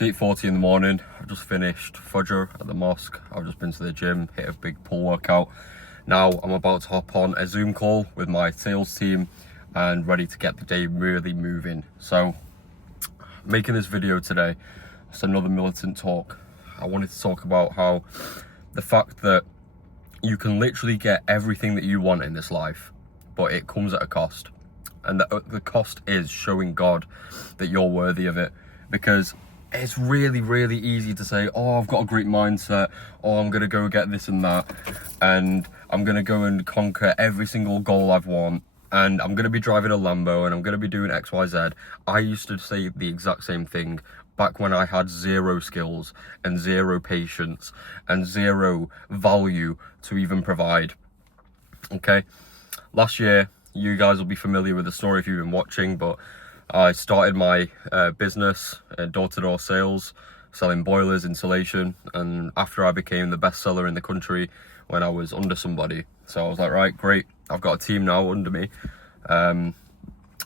It's 8:40 in the morning. I've just finished Fajr at the mosque. I've just been to the gym, hit a big pull workout. Now I'm about to hop on a Zoom call with my sales team and ready to get the day really moving. So, making this video today, it's another militant talk. I wanted to talk about how the fact that you can literally get everything that you want in this life, but it comes at a cost. And the cost is showing God that you're worthy of it. Because it's really, really easy to say, oh, I've got a great mindset, oh, I'm going to go get this and that, and I'm going to go and conquer every single goal I've want, and I'm going to be driving a Lambo, and I'm going to be doing X, Y, Z. I used to say the exact same thing back when I had zero skills and zero patience and zero value to even provide. Okay? Last year, you guys will be familiar with the story if you've been watching, but I started my business, door-to-door sales, selling boilers, insulation, and after I became the best seller in the country when I was under somebody. So I was like, right, great, I've got a team now under me, and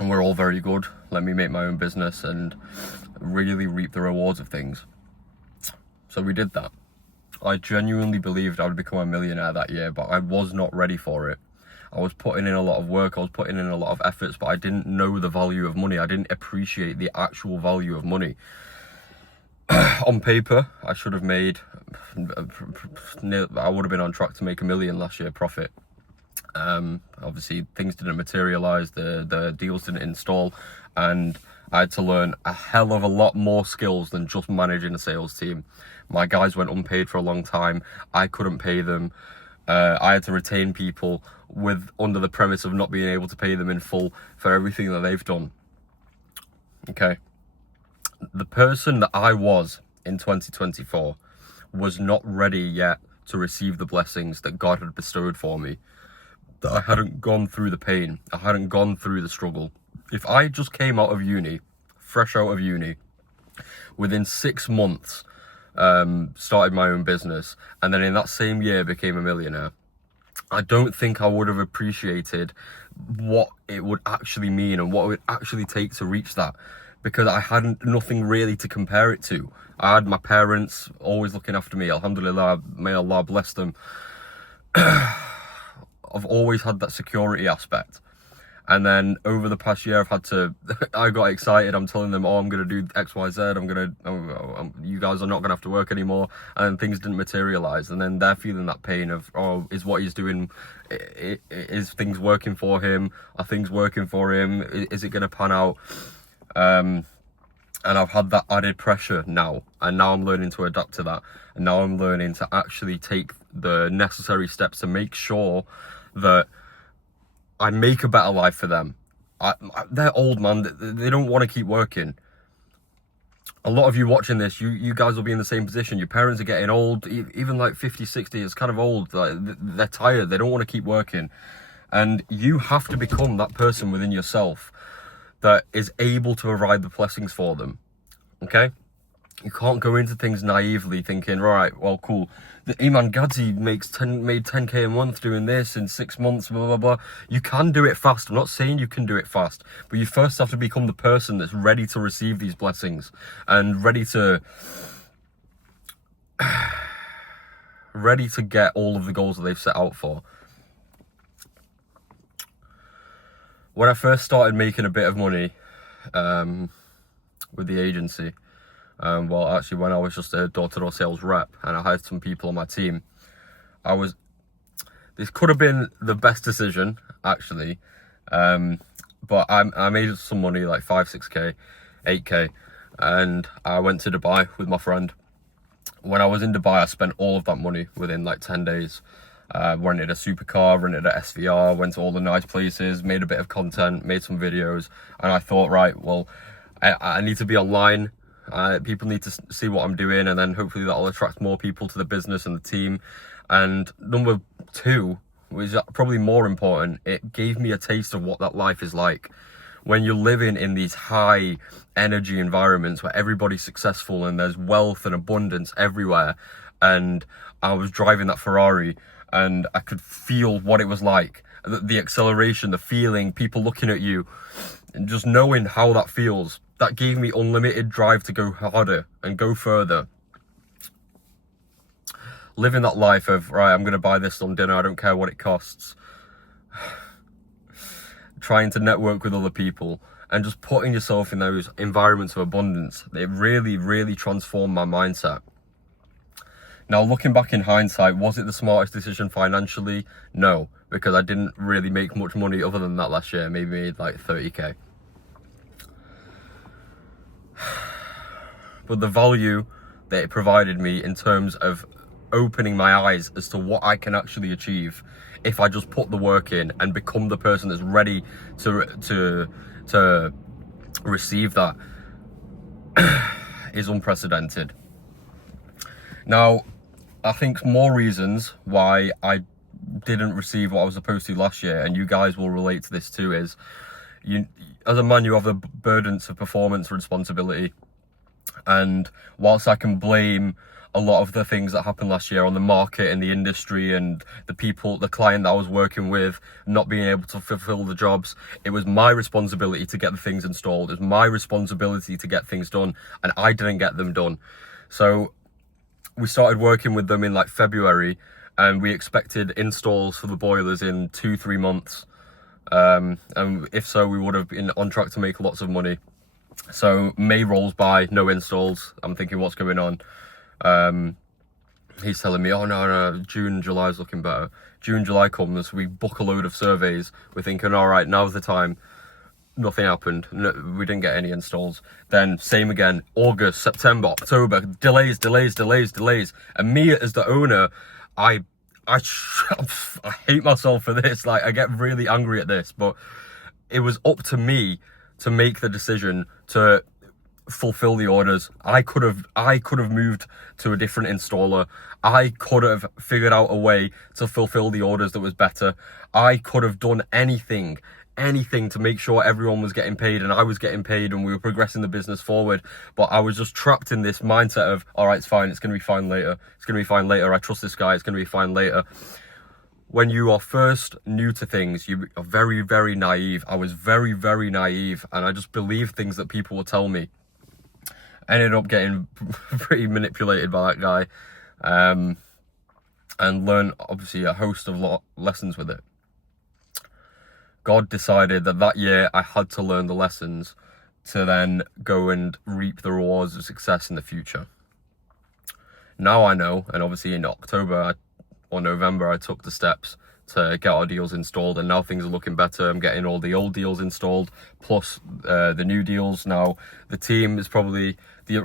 we're all very good. Let me make my own business and really reap the rewards of things. So we did that. I genuinely believed I would become a millionaire that year, but I was not ready for it. I was putting in a lot of work, I was putting in a lot of efforts, but I didn't know the value of money. I didn't appreciate the actual value of money. On paper, I should have made, I would have been on track to make $1 million last year profit. Obviously, things didn't materialize, the deals didn't install, and I had to learn a hell of a lot more skills than just managing a sales team. My guys went unpaid for a long time. I couldn't pay them. I had to retain people under the premise of not being able to pay them in full for everything that they've done. Okay. The person that I was in 2024 was not ready yet to receive the blessings that God had bestowed for me. That I hadn't gone through the pain. I hadn't gone through the struggle. If I just came out of uni, fresh out of uni, within 6 months, started my own business, and then in that same year became a millionaire, I don't think I would have appreciated what it would actually mean and what it would actually take to reach that, because I had nothing really to compare it to. I had my parents always looking after me, alhamdulillah, may Allah bless them. I've always had that security aspect. And then over the past year, I got excited. I'm telling them, oh, I'm going to do X, Y, Z. You guys are not going to have to work anymore. And things didn't materialize. And then they're feeling that pain of, oh, is what he's doing, is things working for him? Are things working for him? Is it going to pan out? And I've had that added pressure now. And now I'm learning to adapt to that. And now I'm learning to actually take the necessary steps to make sure that I make a better life for them. They're old, man. They don't want to keep working. A lot of you watching this, you guys will be in the same position. Your parents are getting old, even like 50, 60, it's kind of old. Like, they're tired. They don't want to keep working. And you have to become that person within yourself that is able to provide the blessings for them. Okay? You can't go into things naively thinking, right, well, cool. The Iman Gadzi made 10k a month doing this in 6 months, blah, blah, blah. You can do it fast. I'm not saying you can do it fast, but you first have to become the person that's ready to receive these blessings and ready to get all of the goals that they've set out for. When I first started making a bit of money with the agency, well, actually, when I was just a door-to-door sales rep and I had some people on my team, this could have been the best decision, actually, but I made some money, like 5, 6k, 8k, and I went to Dubai with my friend. When I was in Dubai, I spent all of that money within like 10 days. Rented a supercar, rented an SVR, went to all the nice places, made a bit of content, made some videos, and I thought, right, well, I need to be online. People need to see what I'm doing, and then hopefully that'll attract more people to the business and the team. And number 2, which is probably more important, it gave me a taste of what that life is like. When you're living in these high energy environments where everybody's successful and there's wealth and abundance everywhere. And I was driving that Ferrari and I could feel what it was like. The acceleration, the feeling, people looking at you, and just knowing how that feels. that gave me unlimited drive to go harder and go further. Living that life of, right, I'm going to buy this on dinner, I don't care what it costs. Trying to network with other people and just putting yourself in those environments of abundance. It really, really transformed my mindset. Now, looking back in hindsight, was it the smartest decision financially? No, because I didn't really make much money other than that last year. Maybe made like 30k. But the value that it provided me in terms of opening my eyes as to what I can actually achieve if I just put the work in and become the person that's ready to receive that is unprecedented. Now, I think more reasons why I didn't receive what I was supposed to last year, and you guys will relate to this too, is you, as a man, you have the burdens of performance responsibility. And whilst I can blame a lot of the things that happened last year on the market and the industry and the people, the client that I was working with not being able to fulfill the jobs, it was my responsibility to get the things installed. It was my responsibility to get things done, and I didn't get them done. So we started working with them in like February, and we expected installs for the boilers in 2-3 months. And if so, we would have been on track to make lots of money. So May rolls by, no installs. I'm thinking, what's going on? He's telling me, oh no, June, July is looking better. June, July comes, we book a load of surveys. We're thinking, all right, now's the time. Nothing happened. No, we didn't get any installs. Then same again, August, September, October, delays. And me as the owner, I hate myself for this. Like, I get really angry at this, but it was up to me to make the decision to fulfill the orders. I could have moved to a different installer. I could have figured out a way to fulfill the orders that was better. I could have done anything to make sure everyone was getting paid and I was getting paid and we were progressing the business forward. But I was just trapped in this mindset of, all right, it's fine. It's going to be fine later. It's going to be fine later. I trust this guy. It's going to be fine later. When you are first new to things, you are very, very naive. I was very, very naive, and I just believed things that people would tell me. I ended up getting pretty manipulated by that guy, and learned obviously a host of lessons with it. God decided that year I had to learn the lessons to then go and reap the rewards of success in the future. Now I know, and obviously in October or November, I took the steps to get our deals installed, and now things are looking better. I'm getting all the old deals installed, plus the new deals. Now the team is probably,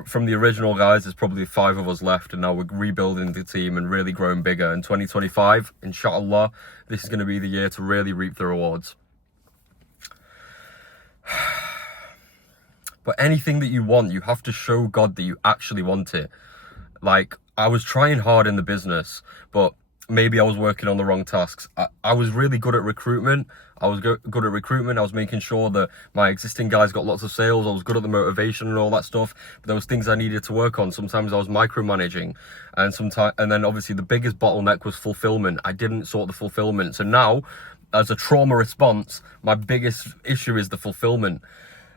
from the original guys, there's probably 5 of us left, and now we're rebuilding the team and really growing bigger. In 2025, inshallah, this is going to be the year to really reap the rewards. But anything that you want, you have to show God that you actually want it. Like, I was trying hard in the business, but maybe I was working on the wrong tasks. I was really good at recruitment. I was good at recruitment. I was making sure that my existing guys got lots of sales. I was good at the motivation and all that stuff. But there was things I needed to work on. Sometimes I was micromanaging, and then obviously the biggest bottleneck was fulfillment. I didn't sort the fulfillment. So now, as a trauma response, my biggest issue is the fulfillment.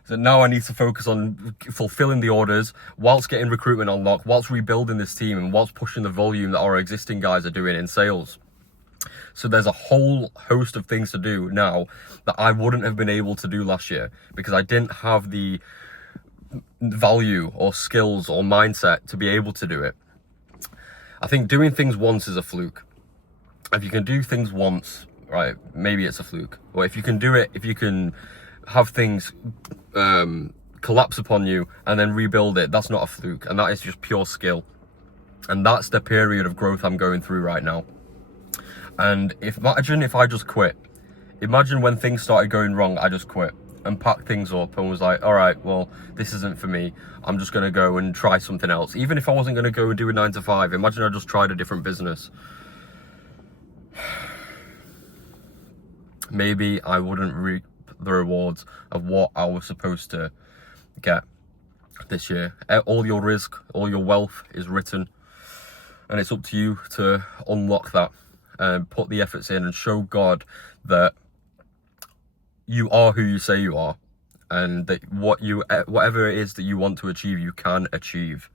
So now I need to focus on fulfilling the orders whilst getting recruitment unlocked, whilst rebuilding this team, and whilst pushing the volume that our existing guys are doing in sales. So there's a whole host of things to do now that I wouldn't have been able to do last year because I didn't have the value or skills or mindset to be able to do it. I think doing things once is a fluke. If you can do things once, right, maybe it's a fluke. Or if you can do it, if you can have things collapse upon you and then rebuild it, that's not a fluke, and that is just pure skill. And that's the period of growth I'm going through right now. And imagine if I just quit. Imagine when things started going wrong, I just quit and packed things up and was like, all right, well, this isn't for me. I'm just going to go and try something else. Even if I wasn't going to go and do a 9 to 5, imagine I just tried a different business. Maybe I wouldn't reap the rewards of what I was supposed to get this year. All your risk, all your wealth is written, and it's up to you to unlock that and put the efforts in and show God that you are who you say you are, and that whatever it is that you want to achieve, you can achieve.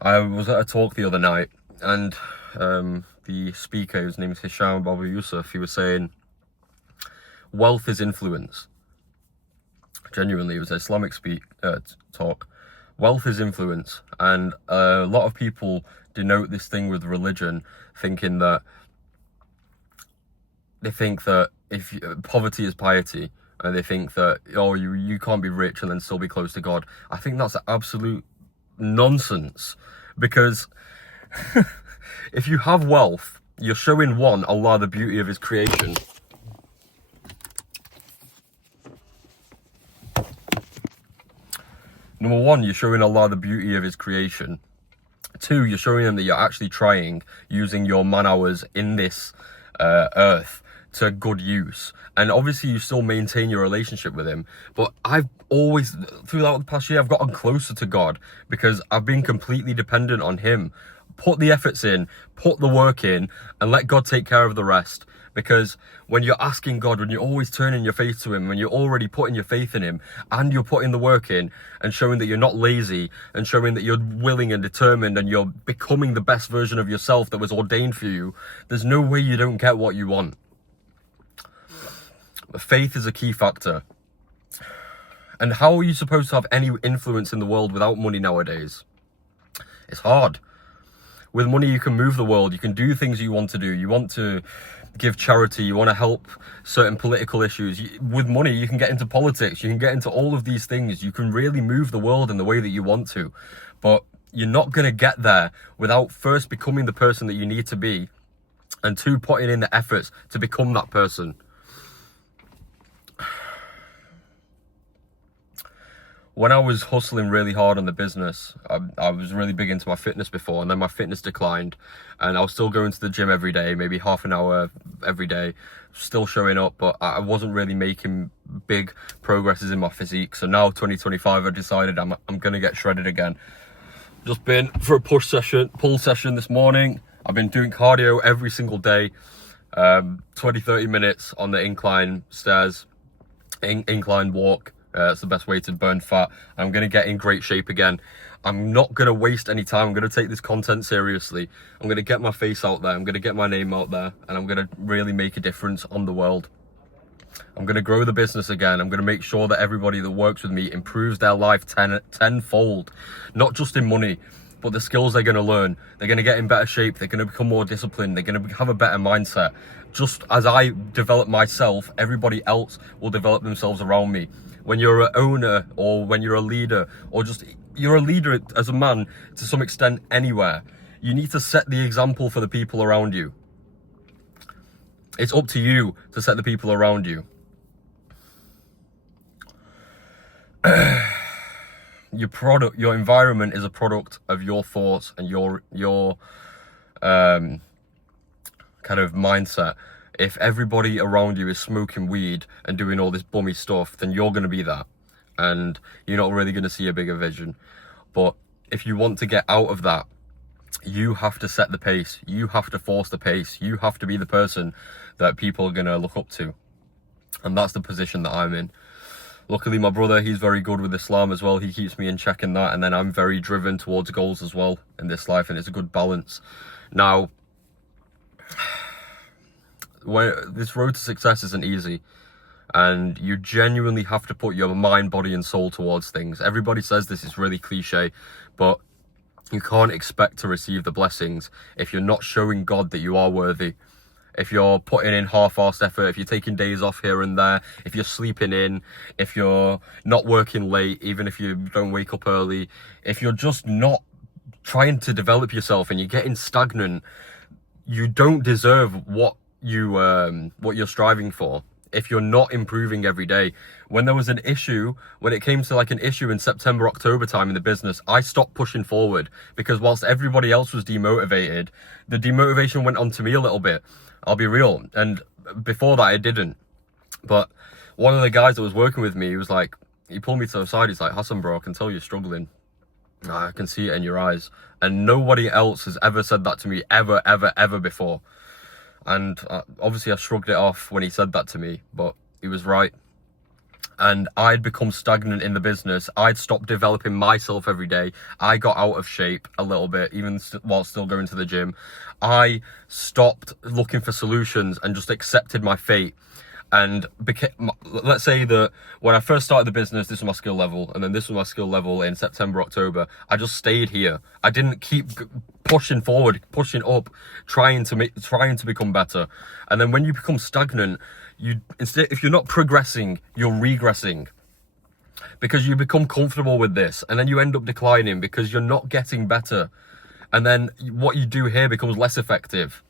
I was at a talk the other night, and the speaker, his name is Hisham Babu Yusuf, he was saying wealth is influence. Genuinely, it was an Islamic talk. Wealth is influence, and a lot of people denote this thing with religion, thinking that if poverty is piety, and they think that, oh, you can't be rich and then still be close to God. I think that's absolute nonsense, because if you have wealth, you're showing Allah the beauty of his creation. Number one, you're showing Allah the beauty of his creation. Two, you're showing him that you're actually trying, using your man hours in this earth to good use. And obviously you still maintain your relationship with him. But I've always, throughout the past year, I've gotten closer to God because I've been completely dependent on him. Put the efforts in, put the work in, and let God take care of the rest. Because when you're asking God, when you're always turning your face to him, when you're already putting your faith in him, and you're putting the work in, and showing that you're not lazy, and showing that you're willing and determined, and you're becoming the best version of yourself that was ordained for you, there's no way you don't get what you want. Faith is a key factor. And how are you supposed to have any influence in the world without money nowadays? It's hard. With money, you can move the world. You can do things you want to do. You want to give charity. You want to help certain political issues. With money, you can get into politics. You can get into all of these things. You can really move the world in the way that you want to. But you're not going to get there without first becoming the person that you need to be, and two, putting in the efforts to become that person. When I was hustling really hard on the business, I was really big into my fitness before, and then my fitness declined, and I was still going to the gym every day, maybe half an hour every day, still showing up, but I wasn't really making big progresses in my physique. So now 2025, I decided I'm going to get shredded again. Just been for a pull session this morning. I've been doing cardio every single day, 20-30 minutes on the incline stairs, incline walk. It's the best way to burn fat. I'm going to get in great shape again. I'm not going to waste any time. I'm going to take this content seriously. I'm going to get my face out there. I'm going to get my name out there. And I'm going to really make a difference on the world. I'm going to grow the business again. I'm going to make sure that everybody that works with me improves their life tenfold. Not just in money, but the skills they're going to learn. They're going to get in better shape. They're going to become more disciplined. They're going to have a better mindset. Just as I develop myself, everybody else will develop themselves around me. When you're an owner, or when you're a leader, or just you're a leader as a man to some extent anywhere, you need to set the example for the people around you. It's up to you to set the people around you. Your environment is a product of your thoughts and your kind of mindset. If everybody around you is smoking weed and doing all this bummy stuff, then you're going to be that. And you're not really going to see a bigger vision. But if you want to get out of that, you have to set the pace. You have to force the pace. You have to be the person that people are going to look up to. And that's the position that I'm in. Luckily, my brother, he's very good with Islam as well. He keeps me in check in that. And then I'm very driven towards goals as well in this life. And it's a good balance. Now, this road to success isn't easy, and you genuinely have to put your mind, body and soul towards things. Everybody says this is really cliche, but you can't expect to receive the blessings if you're not showing God that you are worthy. If you're putting in half-assed effort, if you're taking days off here and there, if you're sleeping in, if you're not working late, even if you don't wake up early, if you're just not trying to develop yourself and you're getting stagnant, you don't deserve what you're striving for. If you're not improving every day. When it came to like an issue in September, October time in the business, I stopped pushing forward, because whilst everybody else was demotivated, the demotivation went on to me a little bit. I'll be real. And before that, it didn't. But one of the guys that was working with me, he pulled me to the side. He's like, Hassan, bro, I can tell you're struggling. I can see it in your eyes. And nobody else has ever said that to me ever before. And obviously I shrugged it off when he said that to me, but he was right. and I'd become stagnant in the business. I'd stopped developing myself every day. I got out of shape a little bit, even while still going to the gym. I stopped looking for solutions and just accepted my fate. And let's say that when I first started the business, this was my skill level, and then this was my skill level in September, October. I just stayed here. I didn't keep pushing forward, pushing up, trying to become better. And then when you become stagnant, if you're not progressing, you're regressing, because you become comfortable with this, and then you end up declining because you're not getting better. And then what you do here becomes less effective.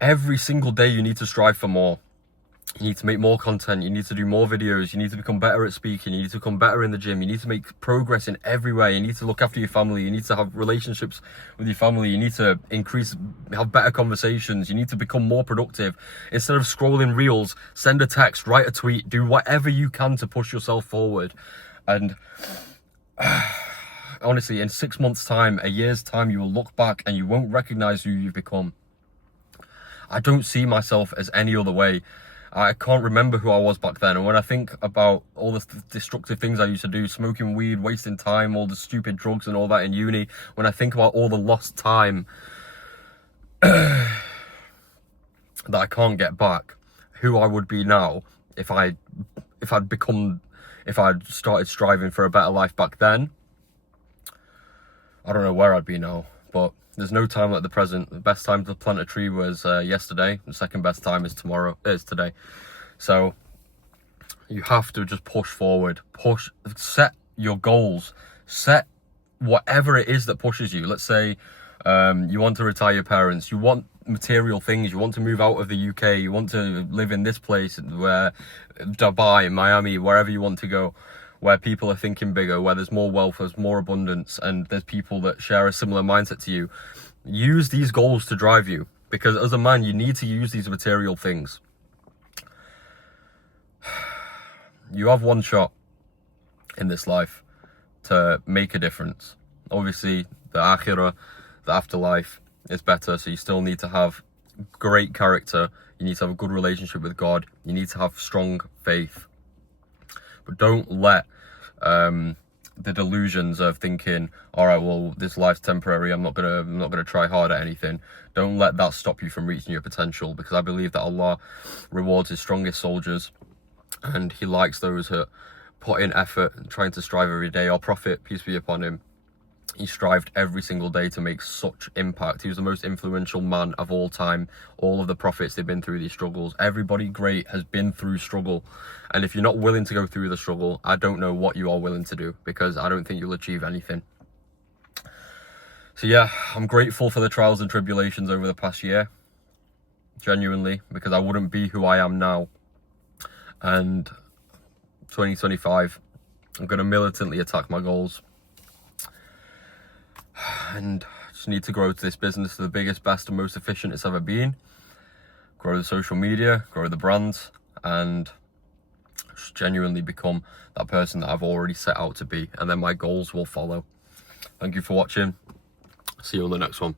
Every single day you need to strive for more. You need to make more content. You need to do more videos. You need to become better at speaking. You need to become better in the gym. You need to make progress in every way. You need to look after your family. You need to have relationships with your family. You need to have better conversations. You need to become more productive. Instead of scrolling reels, send a text, write a tweet, do whatever you can to push yourself forward. And honestly, in 6 months' time, a year's time, you will look back and you won't recognize who you've become. I don't see myself as any other way. I can't remember who I was back then. And when I think about all the destructive things I used to do, smoking weed, wasting time, all the stupid drugs and all that in uni, when I think about all the lost time that I can't get back, who I would be now if I'd started striving for a better life back then, I don't know where I'd be now. But there's no time like the present. The best time to plant a tree was yesterday. The second best time is today. So you have to just push forward. Set your goals. Set whatever it is that pushes you. Let's say you want to retire your parents. You want material things. You want to move out of the UK. You want to live in this place, where Dubai, Miami, wherever you want to go, where people are thinking bigger, where there's more wealth, there's more abundance, and there's people that share a similar mindset to you. Use these goals to drive you, because as a man, you need to use these material things. You have one shot in this life to make a difference. Obviously, the akhirah, the afterlife, is better, so you still need to have great character. You need to have a good relationship with God. You need to have strong faith. But don't let the delusions of thinking, all right, well, this life's temporary, I'm not gonna try hard at anything. Don't let that stop you from reaching your potential, because I believe that Allah rewards his strongest soldiers, and he likes those who put in effort and trying to strive every day. Our Prophet, peace be upon him, he strived every single day to make such impact. He was the most influential man of all time. All of the prophets, they've been through these struggles. Everybody great has been through struggle. And if you're not willing to go through the struggle, I don't know what you are willing to do, because I don't think you'll achieve anything. So yeah, I'm grateful for the trials and tribulations over the past year. Genuinely, because I wouldn't be who I am now. And 2025, I'm going to militantly attack my goals. And just need to grow this business to the biggest, best and most efficient it's ever been. Grow the social media, grow the brands, and just genuinely become that person that I've already set out to be. And then my goals will follow. Thank you for watching. See you on the next one.